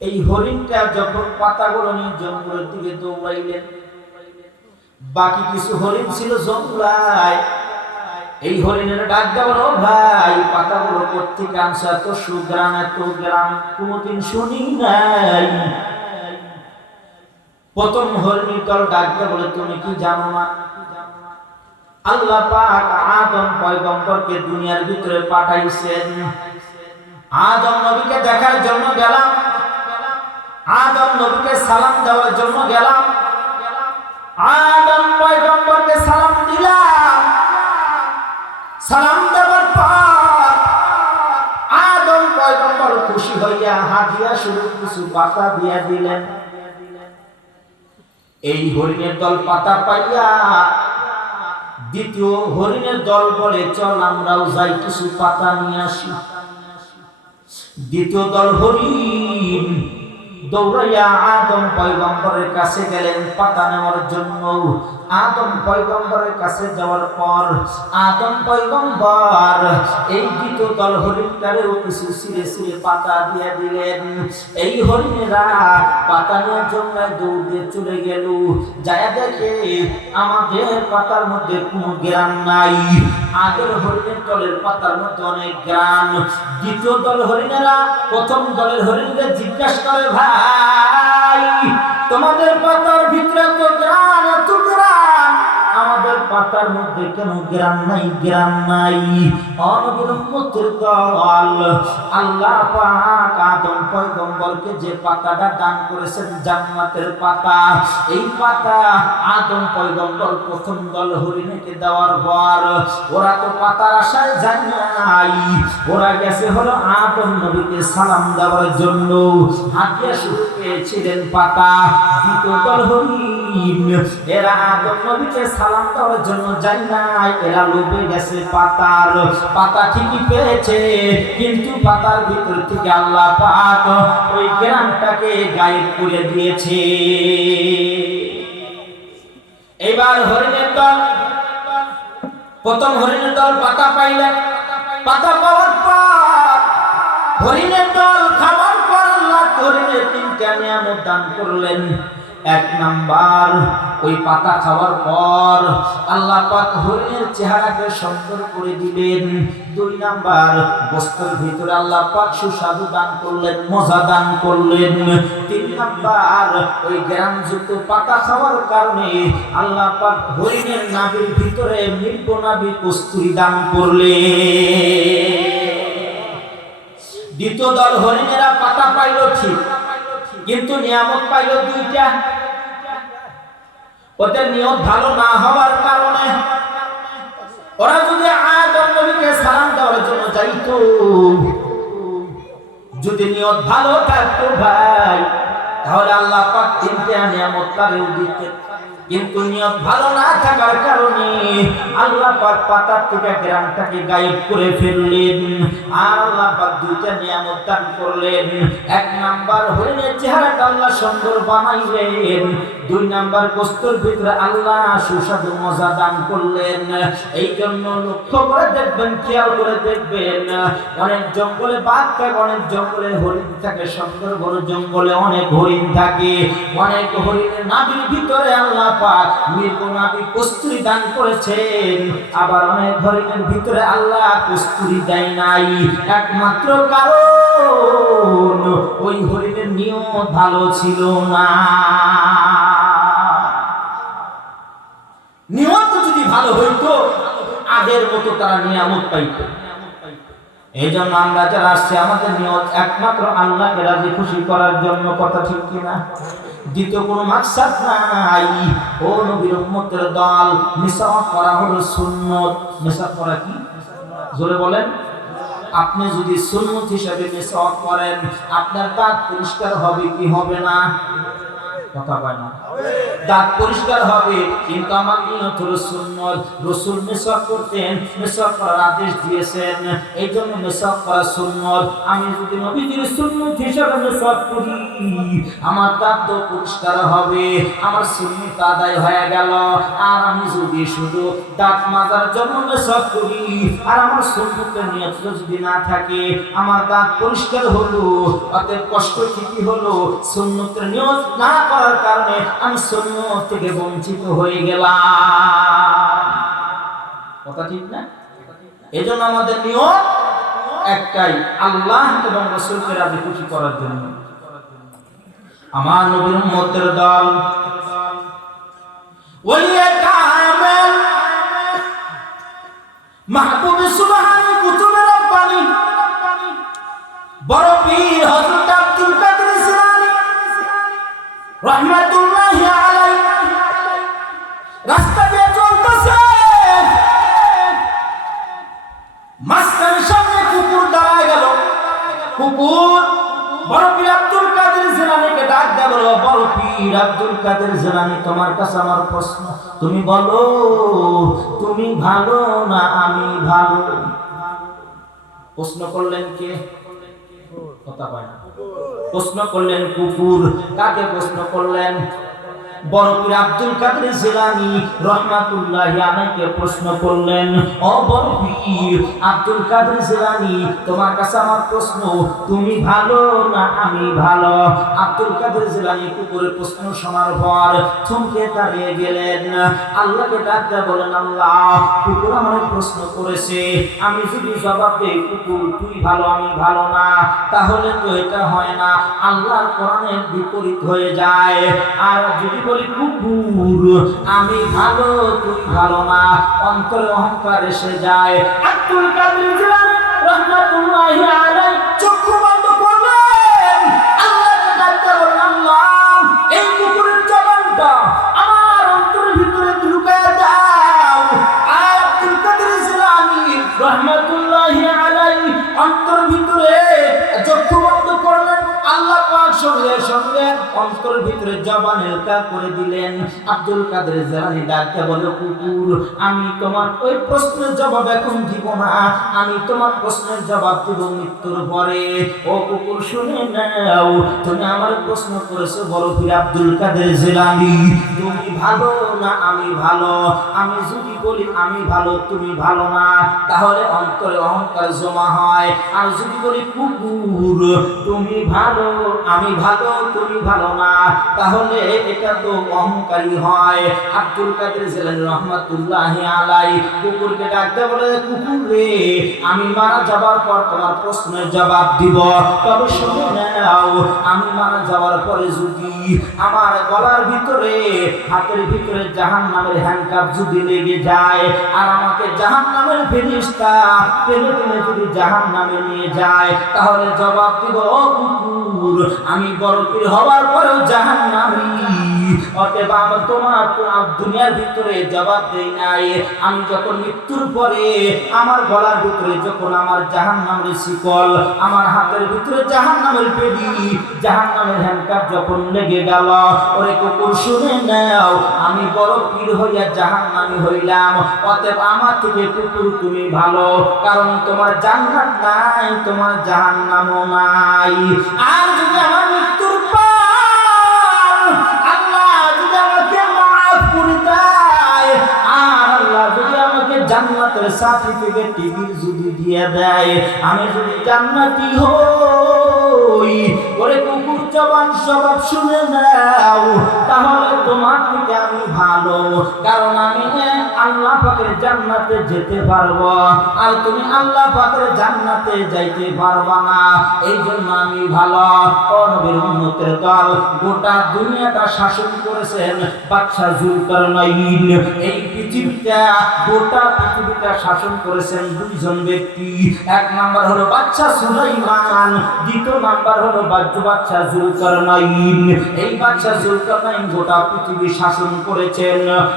এই হরিণটা যখন পাতাগুলো নিয়ে জঙ্গলের দিকে দৌড়াইলেন, বাকি কিছু হরিণ ছিল জঙ্গলায়। এই হরিণের ডাক দেওয়ার ভাই, পাতাগুলো প্রত্যেকে আনছে? এত সুগ্রাম এত গ্রাম, কোনোদিন শুনি নাই। প্রথম হরিণীর দল ডাক বলে তুমি কি জানো না? আল্লাহ পাক আদম পয়গম্বরকে দুনিয়ার ভিতরে পাঠাইছেন। আদম নবীকে দেখার জন্য গেলাম আদম নবীকে সালাম দেওয়ার জন্য গেলাম। আদম পয়গম্বরকে সালাম দিলাম। সালাম দেওয়ার পর আদম পয়গম্বর খুশি হইয়া হাতিয়া শুরু কিছু পাতা দিয়া দিলেন। এই হরিণের দল পাতা পাইয়া দ্বিতীয় হরিণের দল বলে, চল আমরাও যাই কিছু পাতা নিয়ে আসি। দ্বিতীয় দল হরিণ দৌড়াইয়া আদম পয়গম্বরের কাছে গেলেন পাতা নেওয়ার জন্য। আদম পয়গম্বরের কাছে যাওয়ার পর আদম পয়গম্বর এই দ্বিতীয় দল হরিণটারেও কিছু সিরে সিরে পাতা দিয়ে দিলেন। এই হরিণেরা পাতা নেওয়ার জন্য দৌড় চলে গেল। যায় দেখে আমাদের পাতার মধ্যে কোনো জ্ঞান নাই। আগের হরিণের দলের পাতার মধ্যে অনেক জ্ঞান দ্বিতীয় দল হরিণেরা প্রথম দলের হরিণদের জিজ্ঞাসা করে, ভাই তোমাদের পাতার ভিতরে তো গ্রাম গ্রাম আমাদের পাতার মধ্যে কেন গ্রাম নাই গ্রাম নাই। আল্লাহ পাক আদম পয়গম্বরকে যে পাতাটা দান করেছেন জান্নাতের পাতা, এই পাতা আদম পয়গম্বর প্রথম দল হরিণীকে দেওয়ার পর ওরা তো পাতার আশায় যায় নাই। ওরা গেছে হলো আদম নবীকে সালাম দেওয়ার জন্য। হাতিয়া শুরু পেয়েছিলেন পাতা, দ্বিতীয় দল হরিণ এরা আদম নবীকে সালাম দেওয়ার জন্য যায় নাই এরা লোভে গেছে পাতার। পাতা ঠিকই পেয়েছে কিন্তু পাতার ভিতর থেকে আল্লাহ পাক ওই গ্রামটাকে গায়েব করে দিয়েছে। এবার হরিণের দল, প্রথম হরিণের দল পাতা পাইলেন। পাতা পাওয়ার পর হরিণের দল খাবার পর আল্লাহ হরিণের তিনটা নিয়ামত দান করলেন। এক নাম্বার ওই পাতা খাওয়ার পর আল্লাহ পাক হরিণের চেহারাকে সুন্দর করে দিলেন। দুই নাম্বার বস্ত্রের ভিতরে আল্লাহ পাক সুস্বাদু দান করলেন, মজা দান করলেন। তিন নাম্বার, ওই জ্ঞানযুক্ত পাতা খাওয়ার কারণে আল্লাহ পাক হরিণের নাভির ভিতরে মৃগ নাভি কস্তুরি দান করলেন। দ্বিতীয় দল হরিণেরা পাতা পাইল ঠিক, কিন্তু নিয়ামত পাইল দুইটা। ওদের নিয়ত ভালো না হওয়ার কারণে ওরা যদি আদম নবীকে সালাম দেওয়ার জন্য যাইতো, যদি নিয়ত ভালো থাকতো ভাই, তাহলে আল্লাহ পাক তিনটা নিয়ামত তারেও দিতেন। কিন্তু নিয়ত ভালো না থাকার কারণে আল্লাহ পাক পাতার থেকে গ্রামটাকে গায়েব করে ফেললেন। আর আল্লাহ পাক দুইটা নিয়ামত দান করলেন। এক নাম্বার হরিণের চেহারাটা আল্লাহ সুন্দর বানাইলেন। দুই নাম্বার গোস্তর ভিতরে আল্লাহ সুস্বাদু মজা দান করলেন। এই জন্য লক্ষ্য করে দেখবেন, খেয়াল করে দেখবেন, অনেক জঙ্গলে বাঘ থাকে, অনেক জঙ্গলে হরিণ থাকে, সুন্দর বড় জঙ্গলে অনেক হরিণ থাকে। অনেক হরিণের নাভির ভিতরে আল্লাহ পাক নাভি কস্তুরি দান করেছেন। আবার অনেক হরিণের ভিতরে আল্লাহ কস্তুরি দেয় নাই। একমাত্র ওই হরিণের নিয়ম ভালো ছিল না। যদি ভালো হইতো, আগের মতো তারা নিয়ামত পাইতো। এই জন্য আমরা যারা আসছে, আমাদের নিয়ত একমাত্র আল্লাহকে রাজি খুশি করার জন্য কথা ঠিক কিনা? দ্বিতীয় কোনো মাকসাদ নাই। ও নবীর উম্মতের দল মিসাওয়াক করা হলো সুন্নত। মিসাওয়াক করা কি? জোরে বলেন। আপনি যদি সুন্নত হিসাবে মিসাওয়াক করেন, আপনার দাঁত পরিষ্কার হবে কি হবে না? কথা কয় না দাঁত পরিষ্কার হবে, কিন্তু আমার নিয়ত সুন্নত রসুল মেসওয়াক করতেন, মেসওয়াক করার আদেশ দিয়েছেন। এই জন্য মেসওয়াক করা সুন্নত আমি যদি নবীজির সুন্নত হিসাবে মেসওয়াক করি, আমার দাঁত তো পরিষ্কার হবে, আমার সুন্নত আদায় হয়ে গেল। আর আমি যদি শুধু দাঁত মাজার জন্য মেসওয়াক করি, আর আমার সুন্নতের নিয়ত যদি না থাকে, আমার দাঁত পরিষ্কার হলো, অতএব কষ্ট ঠিকই হলো। সুন্নতের নিয়ত না করার কারণে আমি সুন্নত থেকে বঞ্চিত হয়ে গেলাম। কথা ঠিক না? এজন্য আমাদের নিয়ত একটাই, আল্লাহ এবং রসুলকে রাজি খুশি করার জন্য। আমার নবীর উম্মতের দল। রহমাতুল্লাহি রাস্তা দিয়ে চলতেছে। মাঝখানে কুকুর দাঁড়ায় আব্দুল কাদের জিলানীকে ডাক দেয়া বলো বড় আব্দুল কাদের জিলানী, তোমার কাছে আমার প্রশ্ন। তুমি বলো, তুমি ভালো না আমি ভালো? প্রশ্ন করলেন কে? কথা পায় প্রশ্ন করলেন কুকুর। কাকে প্রশ্ন করলেন? বড় পীর আব্দুল কাদের জিলানী রহমাতুল্লাহি আলাইহিকে প্রশ্ন করলেন, ও বড় আব্দুল কাদের জিলানী, তোমার কাছে আমার প্রশ্ন, তুমি ভালো না আমি ভালো? আব্দুল কাদের জিলানী কুকুরের প্রশ্ন শোনার পর থমকে দাঁড়িয়ে গেলেন। আল্লাহকে ডাকতে বলেন আল্লাহ, কুকুর আমার প্রশ্ন করেছে, আমি যদি জবাব দেই, কুকুর, তুই ভালো, আমি ভালো না। তাহলে তো এটা হয় না, আল্লাহর কোরআনের বিপরীত হয়ে যায়। আর যদি কুকুর, আমি ভালো তুই ভালো না। অন্তরে অহংকার এসে যায়। আব্দুল কাদের জিলানী রহমাতুল্লাহি আলাইহি সঙ্গে সঙ্গে অন্তরের ভিতরে জবান এলকা করে দিলেন। আব্দুল কাদের জিলানী ডাকতে বলে কুকুর, আমি তোমার ওই প্রশ্নের জবাব এখন দিব না। আমি তোমার প্রশ্নের জবাব দিব মৃত্যুর পরে। ও কুকুর, শুনে নাও, তুমি আমার প্রশ্ন করেছ। বড় পীর আব্দুল কাদের জিলানী তুমি ভালো না আমি ভালো? আমি যদি বলি আমি ভালো, তুমি ভালো না। তাহলে অন্তরে অহংকার জমা হয়। আর যদি বলি কুকুর, তুমি ভালো, আমি ভালো, তুমি ভালো না, তাহলে এটা তো অহংকারী হয়। আব্দুল কাদের জিলানী রহমাতুল্লাহ আলাই, কুকুরকে ডাকতে বলে, কুকুর রে, আমি মারা যাবার পর তোমার প্রশ্নের জবাব দিব। তবে শুনে নাও, আমি মারা যাওয়ার পরে যদি আমার গলার ভিতরে, হাতের ভিতরে জাহান নামের হ্যান্ডকাপ যদি লেগে যায়, আর আমাকে জাহান নামের ফেরিস্তা টেনে টেনে যদি জাহান নামে নিয়ে যায়, তাহলে জবাব দিব, কুকুর আমি বড় পীর হওয়ার পরেও জাহান নামি অতএব আমার তোমার দুনিয়ার ভিতরে জবাব দেই নাই। আমি যখন মৃত্যুর পরে আমার গলার ভিতরে যখন আমার জাহান নামের শিকল, আমার হাতের ভিতরে জাহান নামের পেডি জাহান নামের হ্যান্ডকাপ যখন লেগে গেল, ওরে কুকুর শুনে নাও, আমি বড় পীর হইয়া জাহান নামি হইলাম। অতএব আমার থেকে কুকুর তুমি ভালো, কারণ তোমার জান্নাত নাই, তোমার জাহান নামও নাই। আর যদি আমার সার্টিফিকেট টিভি যদি দিয়ে দেয় আমি যদি জান্নাতি হই ওরে কুকুর জবান সবাব শুনে নাও, তাহলে তোমার থেকে আমি ভালো, কারণ আমি আল্লাহ পাকের জান্নাতে যেতে পারব, আর তুমি আল্লাহ পাকের জান্নাতে যাইতে পারবা না। এই জন্য আমি ভালো। ও নবীর উম্মতের দল, গোটা দুনিয়াটা শাসন করেছেন, বাদশাহ জুলকারনাইন এই পৃথিবীটা, গোটা পৃথিবীটা শাসন করেছেন দুইজন ব্যক্তি। এক নাম্বার হলো বাদশাহ সুলাইমান, দ্বিতীয় নাম্বার হলো বাদশাহ জুলকারনাইন এই বাদশাহ জুলকারনাইন গোটা পৃথিবী শাসন করেছেন।